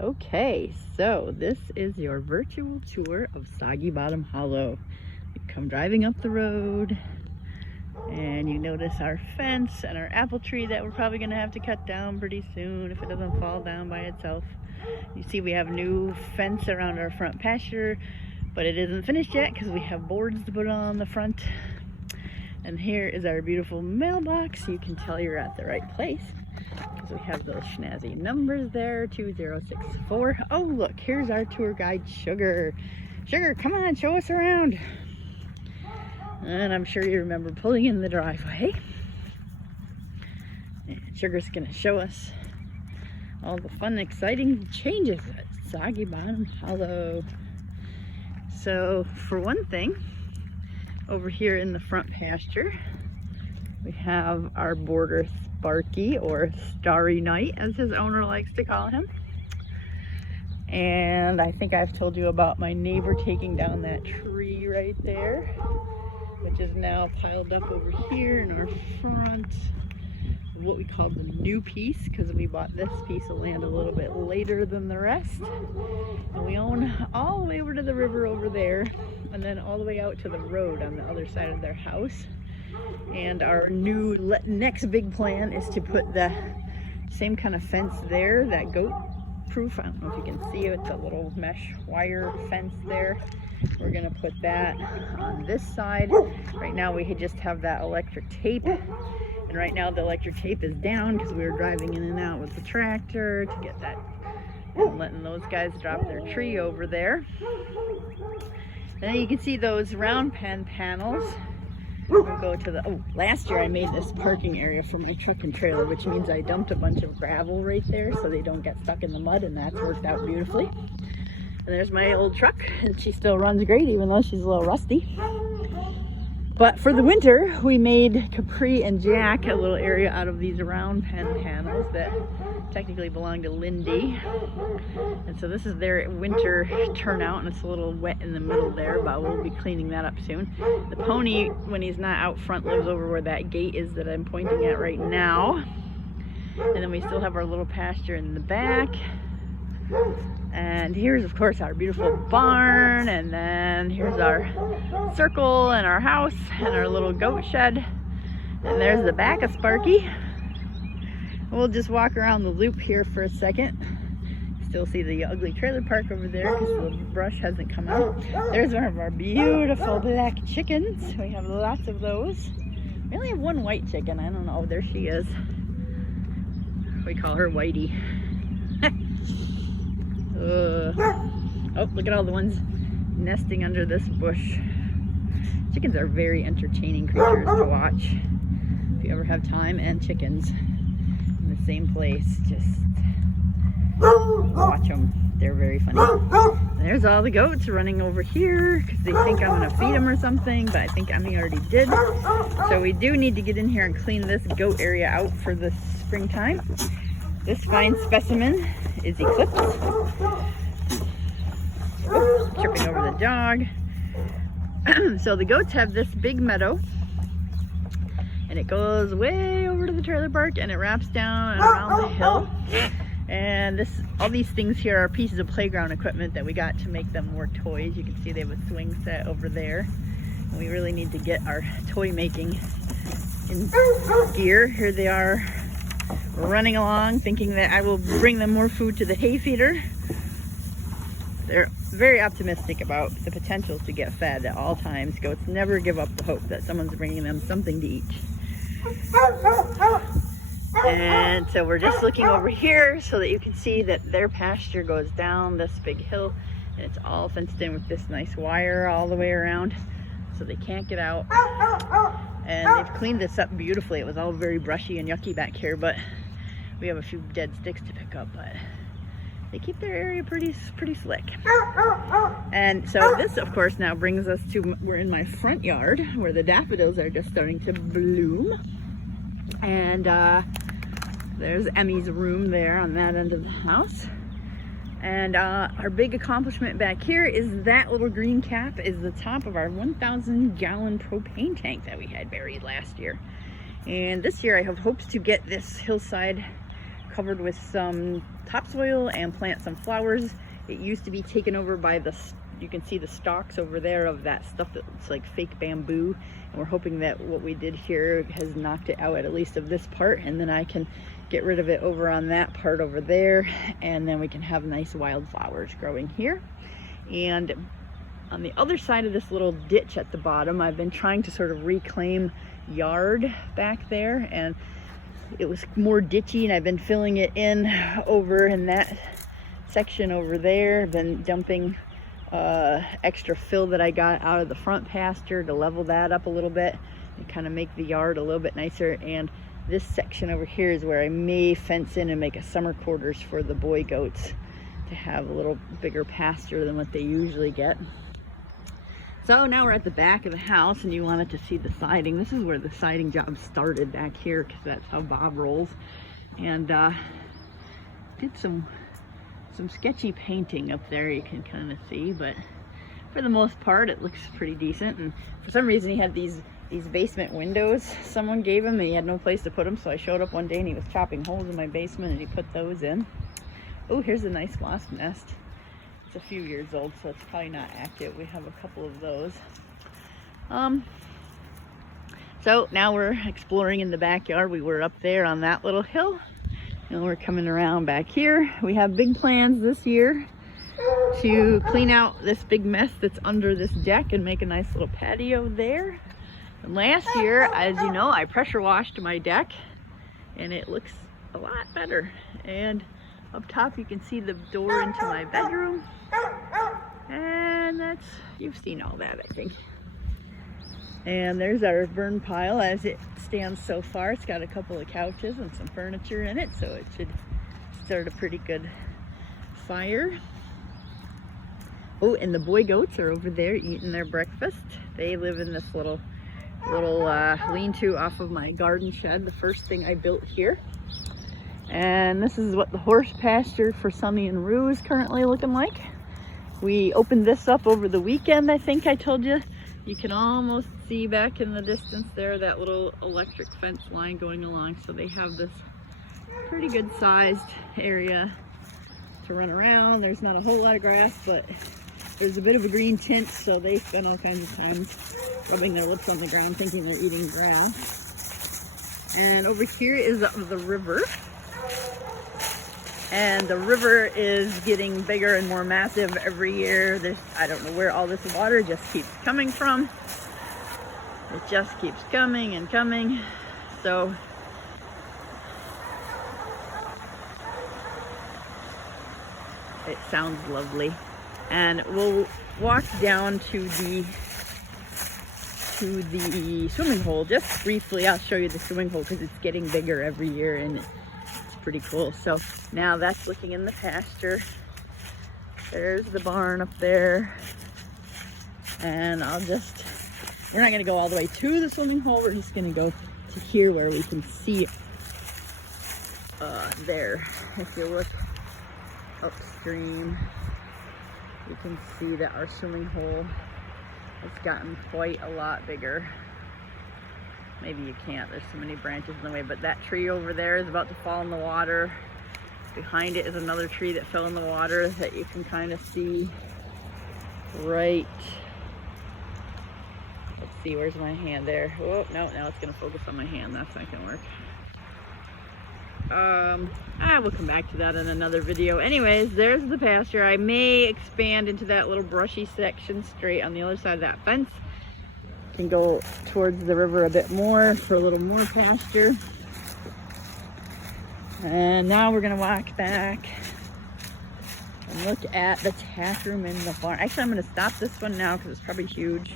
Okay, so this is your virtual tour of Soggy Bottom Hollow. You come driving up the road and you notice our fence and our apple tree that we're probably going to have to cut down pretty soon if it doesn't fall down by itself. You see we have new fence around our front pasture, but it isn't finished yet because we have boards to put on the front. And here is our beautiful mailbox. You can tell you're at the right place because we have those snazzy numbers there, 2064. Oh, look, here's our tour guide, Sugar. Sugar, come on, show us around. And I'm sure you remember pulling in the driveway. And Sugar's gonna show us all the fun, exciting changes at Soggy Bottom Hollow. So, for one thing, over here in the front pasture, we have our border Sparky, or Starry Night, as his owner likes to call him. And I think I've told you about my neighbor taking down that tree right there, which is now piled up over here in our front. What we call the new piece, because we bought this piece of land a little bit later than the rest. And we own all the way over to the river over there, and then all the way out to the road on the other side of their house. And our new next big plan is to put the same kind of fence there, that goat proof. I don't know if you can see it, it's a little mesh wire fence there. We're gonna put that on this side. Right now we just have that electric tape. And right now the electric tape is down because we were driving in and out with the tractor to get that and letting those guys drop their tree over there. And then you can see those round pen panels. We'll go to the, last year I made this parking area for my truck and trailer, which means I dumped a bunch of gravel right there so they don't get stuck in the mud, and that's worked out beautifully. And there's my old truck, and she still runs great even though she's a little rusty. But for the winter, we made Capri and Jack a little area out of these round pen panels that technically belong to Lindy. And so this is their winter turnout, and it's a little wet in the middle there, but we'll be cleaning that up soon. The pony, when he's not out front, lives over where that gate is that I'm pointing at right now. And then we still have our little pasture in the back. And here's, of course, our beautiful barn, and then here's our circle and our house and our little goat shed. And there's the back of Sparky. We'll just walk around the loop here for a second. Still see the ugly trailer park over there because the brush hasn't come out. There's one of our beautiful black chickens. We have lots of those. We only have one white chicken. I don't know. There she is. We call her Whitey. Oh, look at all the ones nesting under this bush. Chickens are very entertaining creatures to watch if you ever have time, and chickens in the same place, just watch them. They're very funny. And there's all the goats running over here because they think I'm gonna feed them or something, but I think Emmy already did. So we do need to get in here and clean this goat area out for the springtime. This fine specimen is Eclipse. Tripping over the dog. So the goats have this big meadow, and it goes way over to the trailer park, and it wraps down and around the hill. And all these things here are pieces of playground equipment that we got to make them more toys. You can see they have a swing set over there. And we really need to get our toy making in gear. Here they are, running along, thinking that I will bring them more food to the hay feeder. They're very optimistic about the potential to get fed at all times. Goats never give up the hope that someone's bringing them something to eat. And so we're just looking over here so that you can see that their pasture goes down this big hill, and it's all fenced in with this nice wire all the way around so they can't get out. And they've cleaned this up beautifully. It was all very brushy and yucky back here, but we have a few dead sticks to pick up, but they keep their area pretty slick. And so this, of course, now brings us to, we're in my front yard where the daffodils are just starting to bloom. And there's Emmy's room there on that end of the house. And our big accomplishment back here is that little green cap is the top of our 1,000 gallon propane tank that we had buried last year. And this year I have hopes to get this hillside covered with some topsoil and plant some flowers. It used to be taken over by you can see the stalks over there of that stuff that looks like fake bamboo. And we're hoping that what we did here has knocked it out at least of this part, and then I can get rid of it over on that part over there, and then we can have nice wildflowers growing here. And on the other side of this little ditch at the bottom, I've been trying to sort of reclaim yard back there, and it was more ditchy, and I've been filling it in over in that section over there. I've been dumping extra fill that I got out of the front pasture to level that up a little bit and kind of make the yard a little bit nicer. And this section over here is where I may fence in and make a summer quarters for the boy goats to have a little bigger pasture than what they usually get. So now we're at the back of the house, and you wanted to see the siding. This is where the siding job started back here, because that's how Bob rolls. And did some sketchy painting up there, you can kind of see, but for the most part it looks pretty decent. And for some reason he had these basement windows someone gave him, and he had no place to put them, so I showed up one day and he was chopping holes in my basement and he put those in. Oh, here's a nice wasp nest. It's a few years old, so it's probably not active. We have a couple of those. So now we're exploring in the backyard. We were up there on that little hill, and we're coming around back here. We have big plans this year to clean out this big mess that's under this deck and make a nice little patio there. And last year, as you know, I pressure washed my deck and it looks a lot better. And up top you can see the door into my bedroom, and that's, you've seen all that, I think. And there's our burn pile as it stands so far. It's got a couple of couches and some furniture in it, so it should start a pretty good fire. Oh, and the boy goats are over there eating their breakfast. They live in this little lean-to off of my garden shed, the first thing I built here. And this is what the horse pasture for Sunny and Rue is currently looking like. We opened this up over the weekend, I think I told you. You can almost see back in the distance there that little electric fence line going along. So they have this pretty good sized area to run around. There's not a whole lot of grass, but there's a bit of a green tint, so they spend all kinds of time rubbing their lips on the ground thinking they're eating grass. And over here is the river. And the river is getting bigger and more massive every year. I don't know where all this water just keeps coming from. It just keeps coming and coming. So it sounds lovely. And we'll walk down to the swimming hole just briefly. I'll show you the swimming hole because it's getting bigger every year, and pretty cool. So now that's looking in the pasture. There's the barn up there, and we're not going to go all the way to the swimming hole. We're just going to go to here where we can see there. If you look upstream, you can see that our swimming hole has gotten quite a lot bigger. Maybe you can't, there's so many branches in the way, but that tree over there is about to fall in the water. Behind it is another tree that fell in the water that you can kind of see right. Let's see, where's my hand there? Oh, no, now it's gonna focus on my hand. That's not gonna work. We'll come back to that in another video. Anyways, there's the pasture. I may expand into that little brushy section straight on the other side of that fence. Can go towards the river a bit more for a little more pasture. And now we're gonna walk back and look at the tap room in the barn. Actually, I'm gonna stop this one now because it's probably huge.